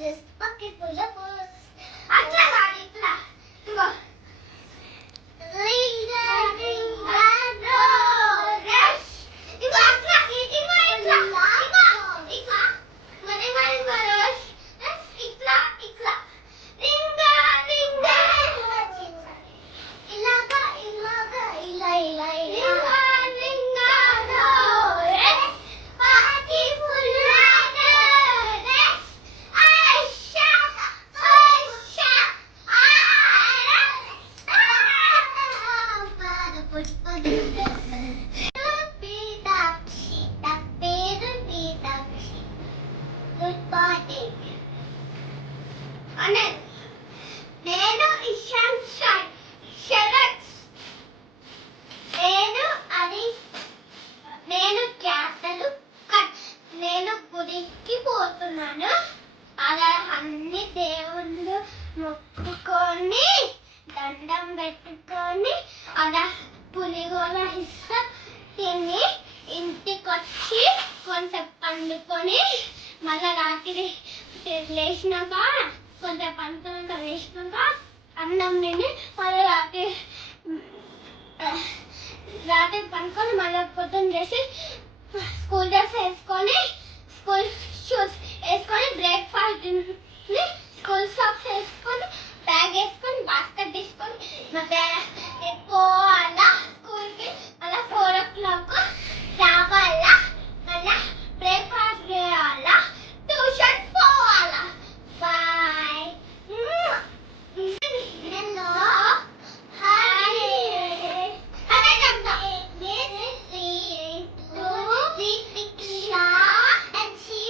this bucket full of booze. Atla gaadi itla. Go. Ringa ringa rose. Ingo atla. Ingo rose. Itla. Ringa ringa. Ilaga. Ila. Ringa rose. Party full of rose. Aisha. Good party. నేను ఇషాన్ శరత్. నేను చేతలు cut. నేను గుడికి పోతున్నాను. అలా అన్ని దేవుళ్ళు మొక్కుకొని దండం పెట్టుకొని అలా పులిహోర ఇస్తా తిని ఇంటికొచ్చి కొంచెం పండుకొని మళ్ళీ రాత్రి లేచినాక కొంచెం పండుకొని లేచినాక అన్నం తిని మళ్ళీ రాత్రి పండుకొని మళ్ళీ పొద్దున్న చేసి స్కూల్ డ్రెస్ వేసుకొని స్కూల్ షూస్ వేసుకొని బ్రేక్ఫాస్ట్ తిని స్కూల్ సాక్స్ వేసుకొని బ్యాగ్ వేసుకొని బాస్కెట్ తీసుకొని పోవాలా స్కూల్కి. అలా 4 o'clock రావాలా. మళ్ళీ బ్రేక్ఫాస్ట్ చేయాలా. ట్యూషన్ పోవాలా. Bye. Miss Lee, Diksha, and she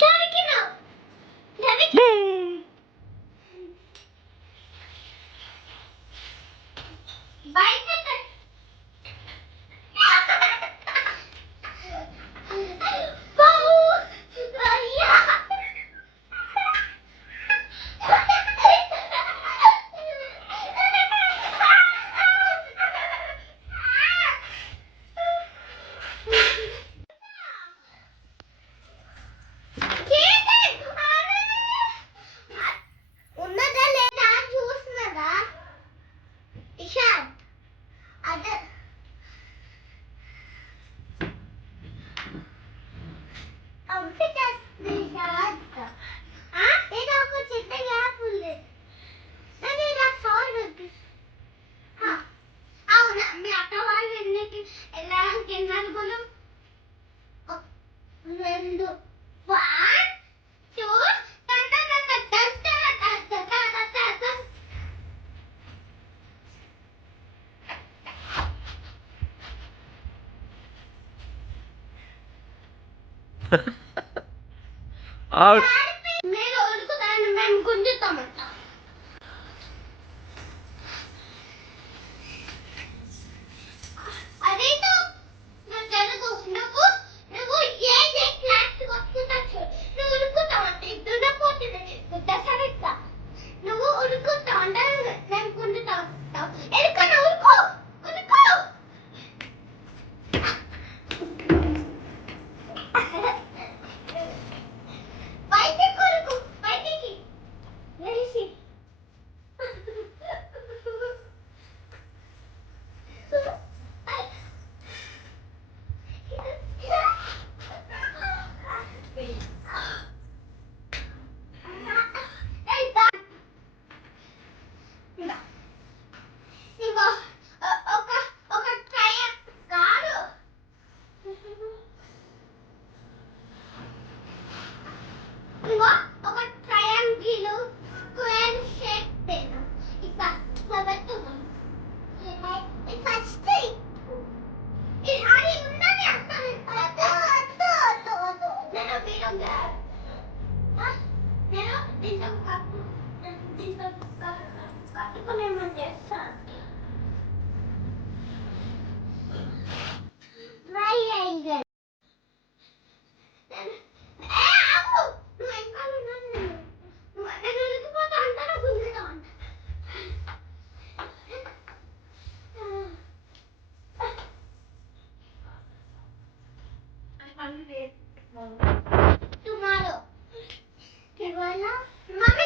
దొరికినావు. దొరికి బయట బాబు అయ్యా ఉన్నదా లేదా చూస్తున్నదా ఇషాన్ అదే ఏదో ఒక చిన్న గ్యాప్ ఉంది అవునా మీ అక్క వాళ్ళు ఎలా నలుగురు రెండు వన్ టూ అవుట్. మీరు ఉడుకుతాను మేము గుంజుతామంట అదేంటో నువ్వు తెలుగు నువ్వు ఏ క్లాస్ వస్తున్నా నువ్వు ఉడుకుతావంట ఇద్దరు పోతుంది దసరిస్తా నువ్వు ఉడుకుతావు అంటే నేను గుంజుతావు ఎందుకన్నా ఉడుకో ఉడుకో బయటికి ఉడుకు బయటికి లేచి ఇంకో ఒక ఒక ట్రయల్ కాదు ఇంకో ఒక ట్రయాంగిల్ స్క్వేర్ షేప్ పెన్ ఇట్లా పెట్టుకున్నాం ఫస్ట్ అది ఉన్నది నేను వీడియో నేను దీంతో కట్టుకునేమని చేస్తాను ట్రయాంగిల్ ఆగు నువ్వు ఇంకా నన్ను ఉడికిపోతా అంటారా గుంజుతా అంట టుమారో ఇవాళ మమ్మీ